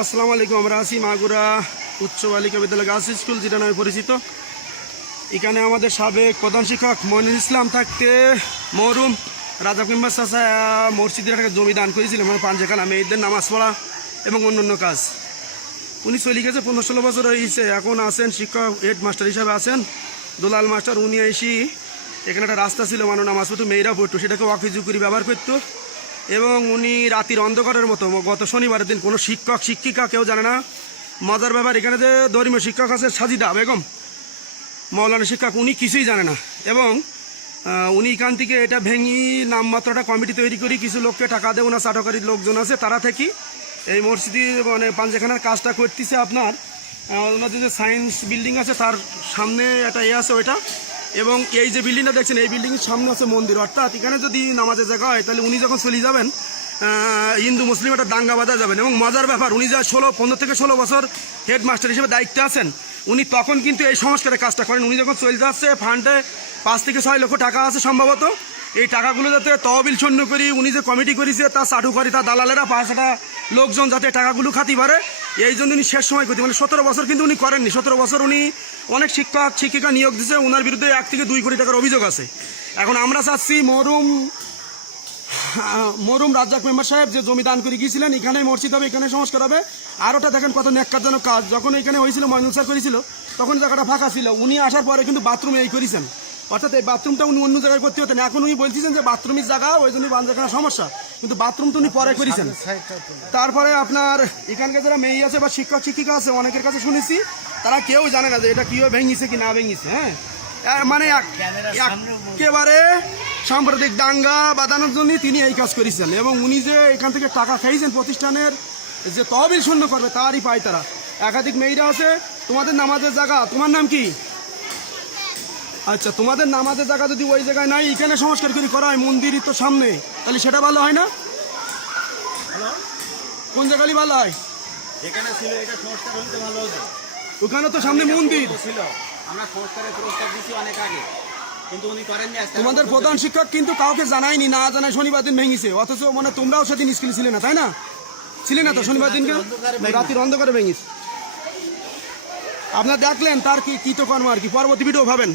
আসসালামু আলাইকুম। আমরা আছি মাগুরা উচ্চ বালিকা বিদ্যালয় গার্লস স্কুল, যেটা নামে পরিচিত। এখানে আমাদের সাবেক প্রধান শিক্ষক মইনুল ইসলাম থাকতে মরহুম রাজা কিম্বার চাচা মসজিদের একটা জমি দান করেছিলেন, মানে পাঞ্জেখানা মেয়েদের নামাজ পড়া এবং অন্যান্য কাজ। উনি চলে গেছে, 15-16 বছর হয়েছে। এখন আছেন শিক্ষক হেড মাস্টার হিসাবে আছেন দুলাল মাস্টার। উনি এসে এখানে একটা রাস্তা ছিল, মানে নামাজ পড়তো, মেয়েরা পড়তো, সেটাকে ওয়াকিফ করে ব্যবহার করতো। এবং উনি রাতির অন্ধকারের মতো গত শনিবারের দিন কোনো শিক্ষক শিক্ষিকা কেউ জানে না। মজার ব্যাপার, এখানে যে ধর্মীয় শিক্ষক আছে সাজিদা বেগম মৌলানা শিক্ষক, উনি কিছুই জানে না। এবং উনি এখান থেকে এটা ভেঙে নামমাত্রটা কমিটি তৈরি করি কিছু লোককে টাকা দেয়, ওনার চাটকারীর লোকজন আছে, তারা থেকে এই মসজিদে মানে পাঞ্জেখানার কাজটা করতেছে। আপনার ওনাদের যে সায়েন্স বিল্ডিং আছে তার সামনে একটা আছে ওইটা, এবং এই যে বিল্ডিংটা দেখছেন এই বিল্ডিংয়ের সামনে আছে মন্দির। অর্থাৎ এখানে যদি নামাজের জায়গা হয় তাহলে উনি যখন চলে যাবেন হিন্দু মুসলিম একটা দাঙ্গা বাঁধা যাবেন। এবং মজার ব্যাপার, উনি যা 15 থেকে 16 বছর হেডমাস্টার হিসেবে দায়িত্বে আছেন, উনি তখন কিন্তু এই সংস্কারের কাজটা করেন। উনি যখন চলে যাচ্ছে ফান্ডে 5 থেকে 6 লক্ষ টাকা আছে সম্ভবত, এই টাকাগুলো যাতে তহবিল শূন্য করি, উনি যে কমিটি করেছে তার চাটুকারী তার দালালেরা 5টা লোকজন যাতে টাকাগুলো খাতি পারে, এই জন্য উনি শেষ সময় করতে, মানে 17 বছর কিন্তু উনি করেননি। 17 বছর উনি অনেক শিক্ষক শিক্ষিকা নিয়োগ দিচ্ছে, ওনার বিরুদ্ধে 1 থেকে 2 কোটি টাকার অভিযোগ আছে। এখন আমরা চাচ্ছি মরহুম রাজ্জাক মেম্বার সাহেব যে জমি দান করে গিয়েছিলেন, এখানে মসজিদ হবে, এখানে সংস্কার হবে। আর ওটা দেখেন কত ন্যাক্কারজনক কাজ। যখন এখানে হয়েছিল মইনুল স্যার করেছিল তখন জায়গাটা ফাঁকা ছিল, উনি আসার পরে কিন্তু বাথরুম এই করেছেন। অর্থাৎ এই বাথরুমটা উনি অন্য জায়গায় করতে হতেন। এখন উনি বলছেন যে বাথরুমের জায়গা, ওই জন্য বাঞ্জাখানা সমস্যা, কিন্তু বাথরুম তো উনি পরে করেছেন। তারপরে আপনার এখানকার যারা মেয়ে আছে বা শিক্ষক শিক্ষিকা আছে, অনেকের কাছে শুনেছি তারা কেউ জানে না যে এটা কীভাবে ভেঙেছে কি না ভেঙেছে। হ্যাঁ, মানে একেবারে সাম্প্রদায়িক দাঙ্গা বাঁধানোর জন্যই তিনি এই কাজ করেছেন। এবং উনি যে এখান থেকে টাকা খাইছেন প্রতিষ্ঠানের যে তহবিল শূন্য করবে তারই পায় তারা। একাধিক মেয়েরা আছে, তোমাদের নামাজের জায়গা, তোমার নাম কি? আচ্ছা, তোমাদের নামাজের জায়গা যদি ওই জায়গায় নাই, এখানে সংস্কার করে করা হয় মন্দিরই তো সামনে, তাহলে সেটা ভালো হয় না? কোন জায়গায় ভালো হয়? এখানে ছিল, এটা সংস্কার হলে ভালো হতো। ওখানে তো সামনে মন্দির ছিল, আমরা সংস্কারের প্রস্তাব দিয়েছি অনেক আগে, কিন্তু উনি করেননি। তোমাদের প্রধান শিক্ষক কিন্তু কাউকে জানায়নি, না জানায় শনিবার দিন ভেঙেছে। অথচ মানে তোমরাও সেদিন স্কুলে ছিলে না, তাই না? ছিলে না তো শনিবার দিনকে, রাতের অন্ধকারে ভেঙেছে। আপনারা দেখলেন তার কি কৃতকর্ম আর কি। পরবর্তী ভিডিও ভাবেন।